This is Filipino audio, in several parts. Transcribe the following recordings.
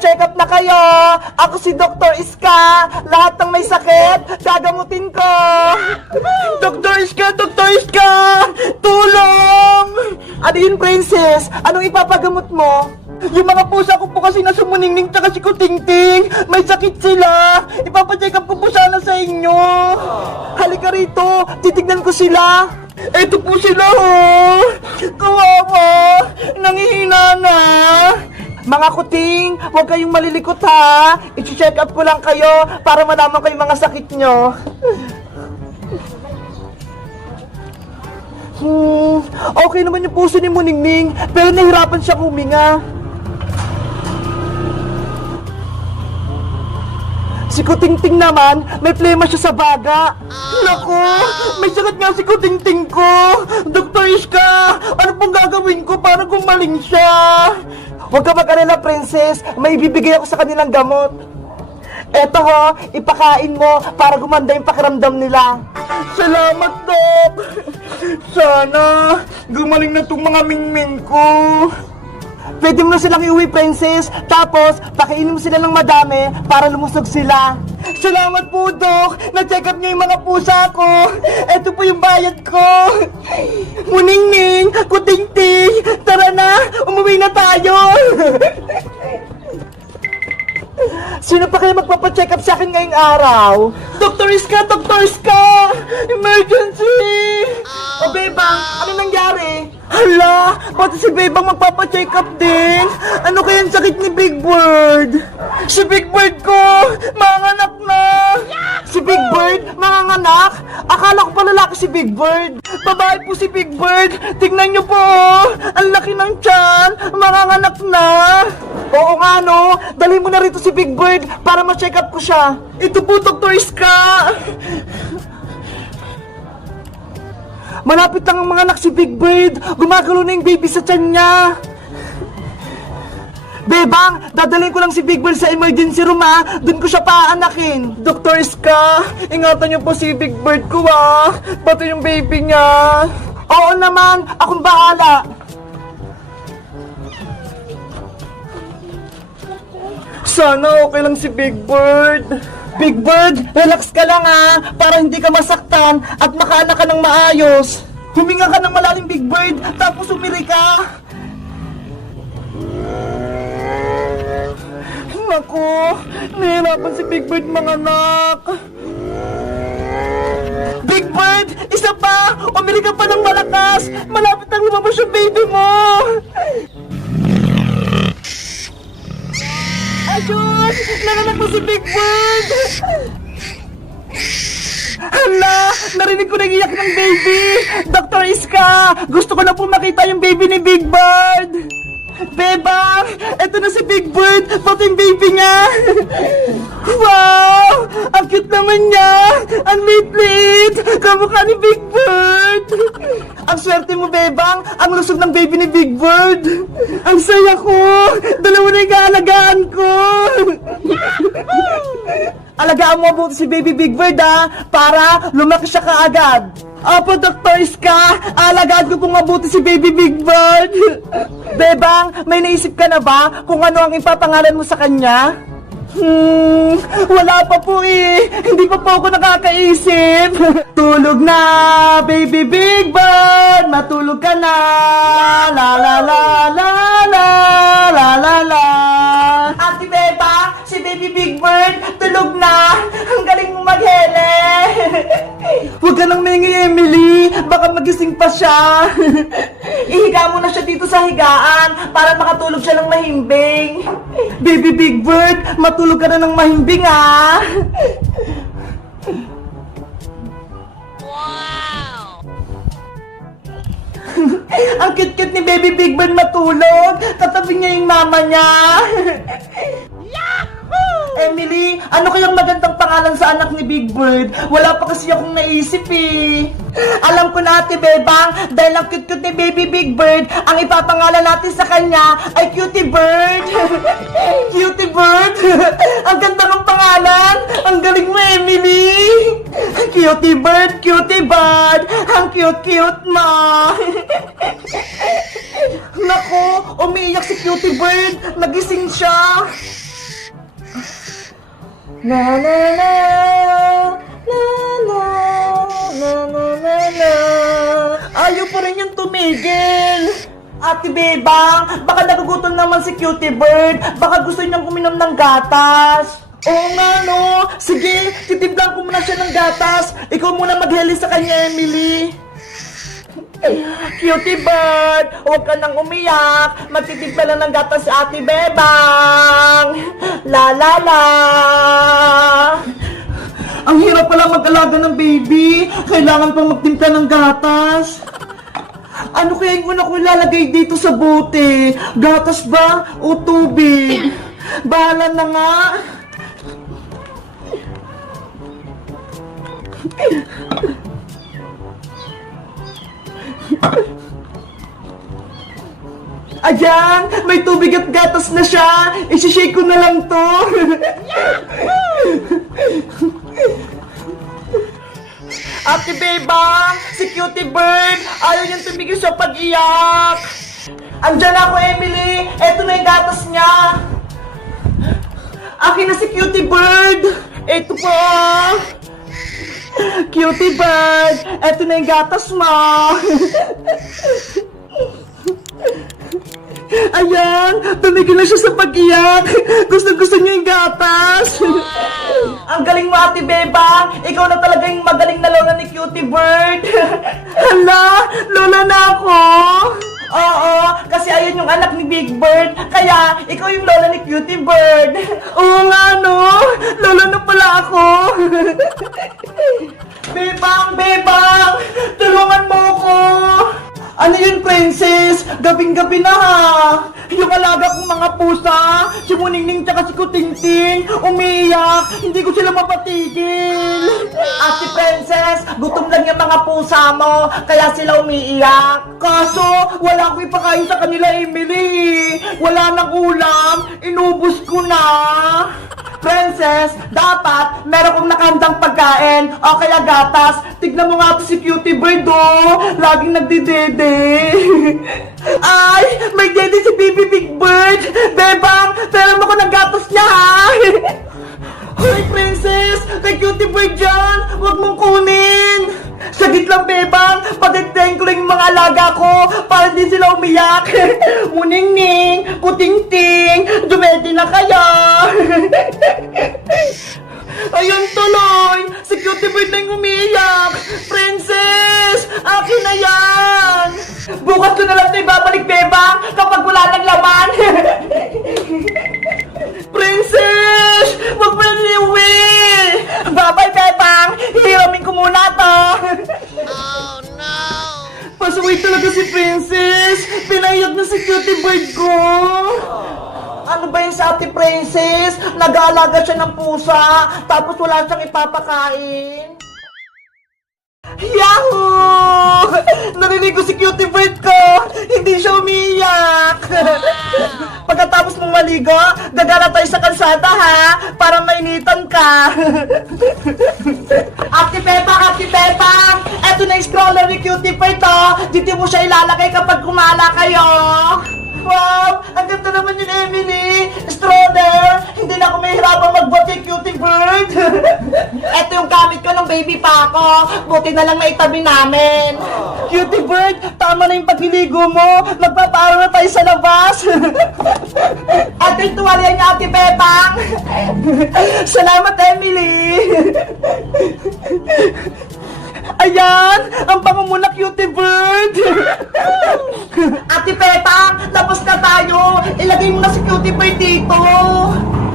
magpa-check up na kayo. Ako si Dr. Iska. Lahat ng may sakit, gagamutin ko. Dr. Iska! Dr. Iska! Tulong! Ano yun, Princess? Anong ipapagamot mo? Yung mga pusa ko po kasi na sumuningning tsaka si Kutingting. May sakit sila. Ipapacheck up ko po sana sa inyo. Halika rito. Titignan ko sila. Eto po sila, oh. Kawawa. Nangihina na. Mga kuting, huwag kayong malilikot, ha. I-check up ko lang kayo para malaman ko yung mga sakit nyo. Okay naman yung puso ni Muningning, pero nahirapan siya huminga. Si Kutingting naman, may plema siya sa baga. Naku, may sakit nga si Kutingting ko. Dr. Iska, ano pong gagawin ko para gumaling siya? Huwag ka mag-alala, Princess. May ibibigay ako sa kanilang gamot. Eto ho, ipakain mo para gumanda yung pakiramdam nila. Salamat, Dok. Sana gumaling na itong mga mingming ko. Pwede mo na silang iuwi, Princess. Tapos, pakainin mo sila ng madami para lumusog sila. Salamat po, Dok. Na-check up niyo yung mga pusa ko. Ito po yung bayad ko. Muningning, Kutingting, tara na. Umuwi na tayo. Sino pa kaya magpapacheck up sa akin ngayong araw? Dr. Iska! Dr. Iska! Emergency! O, Bebang, ano nangyari? Hala, pati si Bebang magpapacheck up din. Ano kaya ang sakit ni Big Bird? Si Big Bird ko, manganak na. Si Big Bird, manganganak? Akala ko pa lalaki si Big Bird. Babae po si Big Bird. Tingnan niyo po, ang laki ng tiyan. Manganganak na. Oo nga, no? Dali mo na rito si Big Bird para ma-check up ko siya. Ito po, Dr. Iska. Malapit lang ang mga anak si Big Bird. Gumagalo na yung baby sa tiyan niya. Bebang, dadalhin ko lang si Big Bird sa emergency room, ha? Doon ko siya paanakin. Dr. Iska, ingatan niyo po si Big Bird ko, ha? Pati yung baby niya. Oo naman, akong bahala. Sana okay lang si Big Bird. Big Bird, relax ka lang, ha, para hindi ka masaktan at makaanak ka ng maayos. Huminga ka ng malalim, Big Bird, tapos umiri ka. Naku, nahihirapan si Big Bird, mga anak. Big Bird, isa pa! Umiri ka pa ng malakas! Malapit ang lumabas yung baby mo! Ayun! Nanganak mo si Big Bird! Hala! Narinig ko nang iyak ng baby! Dr. Iska! Gusto ko na po makita yung baby ni Big Bird! Bebang! Eto na si Big Bird! Pati yung baby niya! Wow! Ang cute naman niya! Ang liit-liit! Kamukha ni Big Bird! Ang swerte mo, Bebang! Ang lusog ng baby ni Big Bird! Ang saya ko! Dalawa na yung kaalagaan ko! Alagaan mo mabuti si baby Big Bird, ha? Para lumaki siya kaagad! Opo, Dr. Iska! Alagaan ko kung mabuti si baby Big Bird! Bebang, may naisip ka na ba kung ano ang ipapangalan mo sa kanya? Wala pa po eh. Hindi pa po ako nakakaisip. Tulog na, baby Big Bird. Matulog ka na. La la la la la la la la. Ate Beba, si baby Big Bird, tulog na. Ang galing mo maghele. Huwag ka nang maingi, Emily. Baka magising pa siya. Ihiga mo na siya dito sa higaan para makatulog siya ng mahimbing. Baby Big Bird, matulog ka na ng mahimbing, ha? Wow! Ang cute-cute ni Baby Big Bird matulog. Katabi niya yung mama niya. Emily, ano kayang magandang pangalan sa anak ni Big Bird? Wala pa kasi akong naisip eh. Alam ko na, Ate Bebang, dahil ang cute-cute ni Baby Big Bird, ang ipapangalan natin sa kanya ay Cutie Bird. Cutie Bird? Ang ganda ng pangalan. Ang galing mo, Emily. Cutie Bird, Cutie Bird. Ang cute-cute mo. Naku, umiiyak si Cutie Bird. Nagising siya. Na na na na na na na na na. Ayaw pa rin yung tumigil. Ate Bebang, baka nagugutom naman si Cutie Bird. Baka gusto niyang uminom ng gatas. Oo nga no. Sige, titimplan ko muna siya ng gatas. Ikaw muna magheli sa kanya, Emily. Cutie Bird, huwag ka nang umiyak. Magtitimpla lang ng gatas si Ate Bebang. La la la. Ang hirap pala mag-alaga ng baby. Kailangan pang magtimpla ng gatas. Ano kaya yung una ko ilalagay dito sa bote? Gatas ba o tubig? Bahala na nga. Ayan! May tubig at gatas na siya! Isishake ko na lang to! Ate Bebang! Si Cutie Bird! Ayaw niyang tumigil sa pag-iyak! Andyan ako, Emily! Eto na yung gatas niya! Akin na si Cutie Bird! Eto po! Cutie Bird! Eto na yung gatas mo! Ayan! Tumigil na siya sa pag-iyak! Gusto niya yung gatas! Ang galing mo, Ate Bebang! Ikaw na talaga yung magaling na lola ni Cutie Bird! Hala! Lola na ako! Oo, kasi ayun yung anak ni Big Bird, kaya ikaw yung lola ni Cutie Bird! Oo nga, no? Lola na pala ako! Bebang! Bebang! Tulungan mo ako! Ano yun, Princess? Gabing-gabi na ha! Yung alaga kong mga pusa, si Muningning tsaka si Kutingting, umiiyak, hindi ko sila mapatigil! Ate Princess, gutom lang yung mga pusa mo, kaya sila umiiyak. Kaso, wala ko ipakain sa kanila, Emily. Wala nang ulam, inubos ko na. Princess, dapat meron kong nakahandang pagkain o kaya gatas. Tignan mo nga to si Cutie Bird, oh. Laging nagdidede. Ay, may dede si Baby Big Bird. Bebang, pera mo ko ng gatas niya, ha? Hoy, Princess, may Cutie Bird dyan. Huwag mong kunin. Sagit lang, Bebang. Patiteng ko lang yung mga alaga ko para hindi sila umiyak. Muningning, Kutingting, dumedi na kaya. Ayun tuloy, si Cutie Bird na yung umiiyak. Princess, akin na yan. Bukas ko na lang ito ibabalik, Bebang, kapag wala ng laman. Princess, wag mo na iuwi. Bye-bye, Bebang. Hihiramin ko muna to. Oh, no. Pasaway talaga si Princess. Pinaiyak na si Cutie Bird ko. Ano ba yun sa Ate Princess? Nag-aalaga siya ng pusa, tapos wala siyang ipapakain. Yahoo! Narinig ko si Cutie Bird ko! Hindi siya umiiyak! Pagkatapos mong maligo, gagala tayo sa kalsada, ha? Para mainitan ka! Ate Pepang! Eto na yung stroller ni Cutie Bird, oh! Dito mo siya ilalagay kapag kumala kayo! Wow! Ang ganda naman yun, Emily! Stroller! Hindi na ako mahihirapang magbuhat kay Cutie Bird! Ito yung gamit ko nung baby pa ako. Buti na lang naitabi namin. Cutie Bird, tama na yung pagliligo mo. Magpapaaro na tayo sa labas. Ito yung tuwalya niya, Ate Bebang. Salamat, Emily. Ayan! Ang bango mo na, Cutie Bird! Ate Pepang, tapos na tayo! Ilagay mo na si Cutie Bird dito!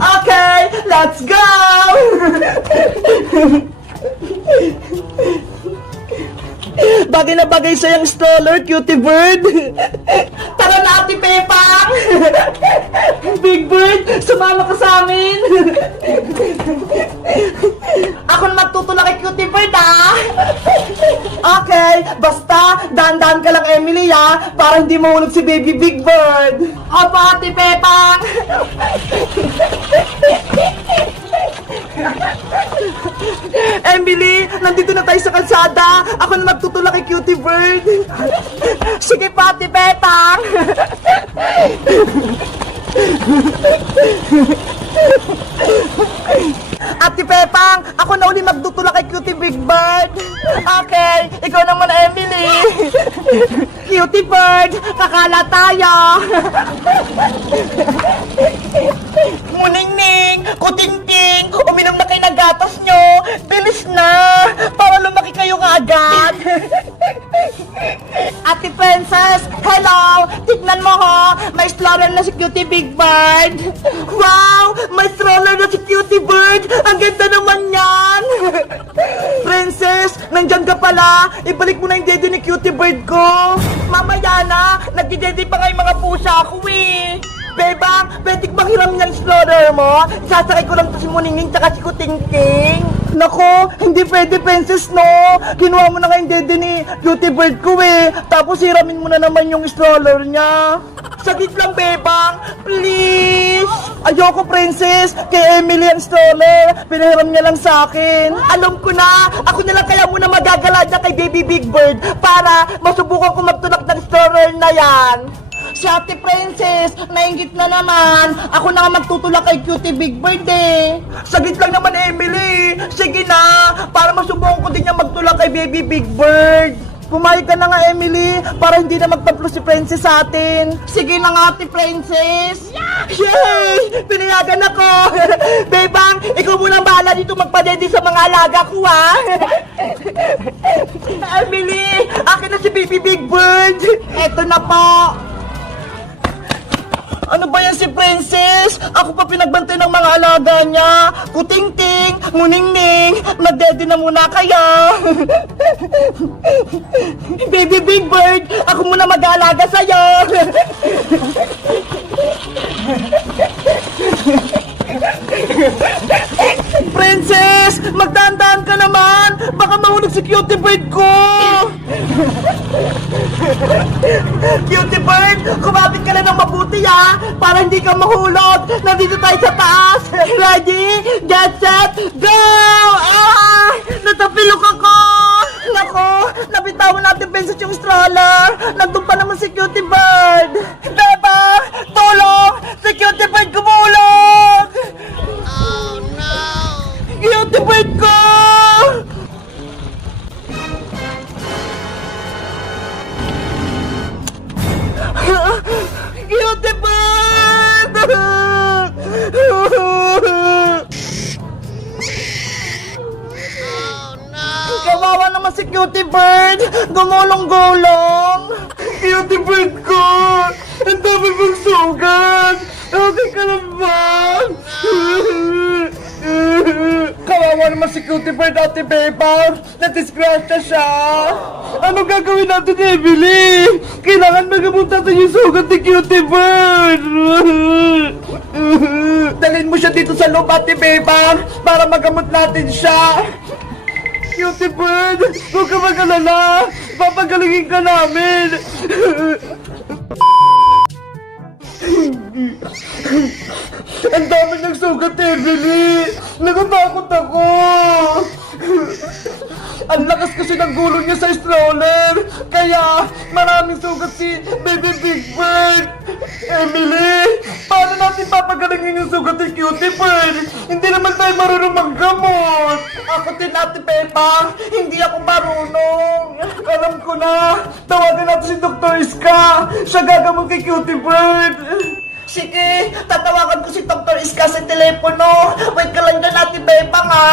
Okay, let's go! Bagay na bagay sa yung stroller, Cutie Bird! Tara na, Ate Pepang! Big Bird, sumama ka sa amin! Ako na magtutulak kay Cutie Bird, ah! Okay, basta, dahan-dahan ka lang, Emily, ah, para hindi mahulog si Baby Big Bird. Opo, Ate Pepang! Emily, nandito na tayo sa kalsada. Ako na magtutulak kay Cutie Bird. Sige pa, Ate Pepang! Okay, ikaw naman, Emily. Cutie bird, kakala tayo. Muningning, kutingting, uminom na kayo ng gatas nyo. Bilis na, para lumaki kayo kaagad. Ate Princess, hello! Tignan mo ho, may stroller na si Cutie Big Bird. Wow! May stroller na si Cutie Bird! Ang ganda naman yan! Princess, nandyan ka pala. Ibalik mo na yung dede ni Cutie Bird ko. Mamaya na, nagdidede pa nga yung mga pusa ko eh. Bebang, pwede bang hiram niya yung stroller mo? Sasakay ko lang to si Muningning tsaka si Kutingting. Nako, hindi pwede, Princess, no? Kinuha mo na nga yung dede ni Cutie Bird ko eh. Tapos hiramin mo na naman yung stroller niya. Saglit lang, Bebang. Please. Ayoko, Princess. Kay Emily ang stroller. Pinahiram niya lang sa akin. Alam ko na. Ako na lang kaya muna magagala niya kay Baby Big Bird para masubukan ko magtulak ng stroller na yan. Si Ate Princess, nainggit na naman. Ako na nga magtutulak kay Cutie Big Bird eh. Saglit lang naman, Emily. Sige na, para masubukan ko din niya magtulak kay Baby Big Bird. Pumayag ka na nga, Emily, para hindi na magtablo si Princess sa atin. Sige na nga, Ate Princess. Yay! Pinayagan ako. Bebang, ikaw muna bahala dito magpadede sa mga alaga ko, ha? Emily, akin na si Baby Big Bird. Eto na po. Ano ba yan si Princess? Ako pa pinagbantay ng mga alaga niya. Kutingting, Muningning, magdede na muna kaya. Baby Big Bird, ako muna mag-aalaga sa'yo. Princess, magdandaan ka naman. Baka mahulog si Cutie Bird ko. Cutie Bird, kumapit ka na ng mabuti ha, para hindi ka mahulog. Nandito tayo sa taas. Ready, get set, go! Ah! Natapilok ako! Nako, nabitawan natin Princess yung stroller. Nandun pa naman si Cutie Bird. Beba, tulong! Si Cutie Bird gumulog! Oh no! Cutie Bird ko! Cutie Bird! Kawawa naman si Cutie Bird! Gumulong-gulong! Cutie Bird ko! Ang dami mong sugat! Okay ka lang ba? Kawawa naman si Cutie Bird, Ate Beba! Nadisgrasya siya! Anong gagawin natin, Emily? Kailangan magamuntasan yung sugat ni Cutie Bird! Dalhin mo siya dito sa loob, Ate Beba, para magamot natin siya! Cutie Bird, huwag ka mag-alala! Papagalingin ka namin! Ang dami ng sugat, Emily! Natatakot ako! Ang lakas kasi ng gulong niya sa stroller! Kaya maraming sugat si Baby Big Bird! Emily! Paano natin papagalingin yung sugat ni Cutie Bird? Hindi naman tayo marunong maggamot! Ako din, Ate Peppa! Hindi ako marunong! Alam ko na! Tawagan natin si Dr. Iska! Siya gagamot kay Cutie Bird! Sige, tatawagan ko si Dr. Iska sa telepono. Wait ka lang dyan, Ate Beba, nga.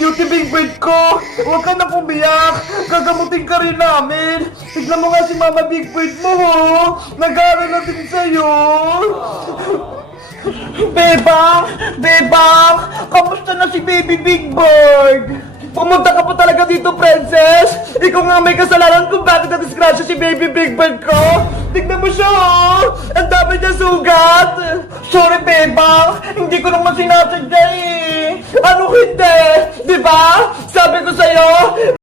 Cutie Big Bird ko, huwag ka na umiyak. Gagamutin ka rin namin. Tignan mo nga si Mama Big Bird mo, ho. Nag-aaral na din sa'yo. Bebang! Bebang! Kamusta na si Baby Big Bird? Pumunta ka pa talaga dito, Princess! Ikaw nga may kasalanan kung bakit na-disgrasya si Baby Big Bird ko! Tignan mo siya, oh! Ang dami niya sugat! Sorry, Bebang! Hindi ko naman sinasadya eh! Ano hindi? Diba? Sabi ko sa'yo,